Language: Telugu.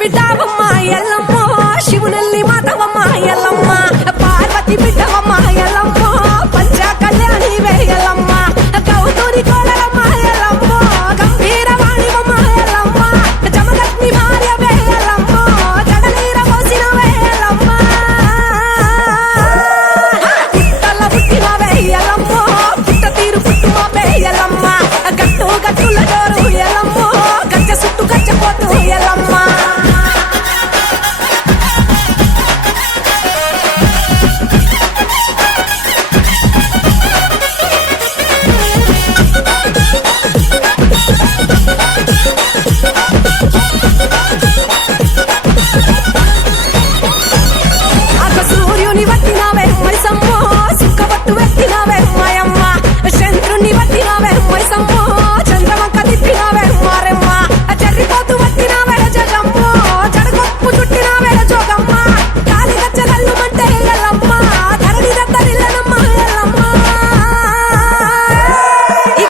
బిడ్డవమ్మ ఎల్లమ్మ శివునెల్లి మాతవమ్మ ఎల్లమ్మ పార్వతి బిడ్డవమ్మ ఎల్లమ్మ పంచ కళ్యాణి వేయల్లమ్మ గౌతూరి కోడలమ్మ ఎల్లమ్మ గంభీర వాణివమ్మ ఎల్లమ్మ జమదగ్ని భార్య వేయల్లమ్మ జడనీర పోసిన వేయల్లమ్మ పుట్టల పుట్టిన వేయల్లమ్మ పుట్ట తీరు పుట్టుమ వేయల్లమ్మ గట్టు గట్టుల జోరు ఎల్లమ్మ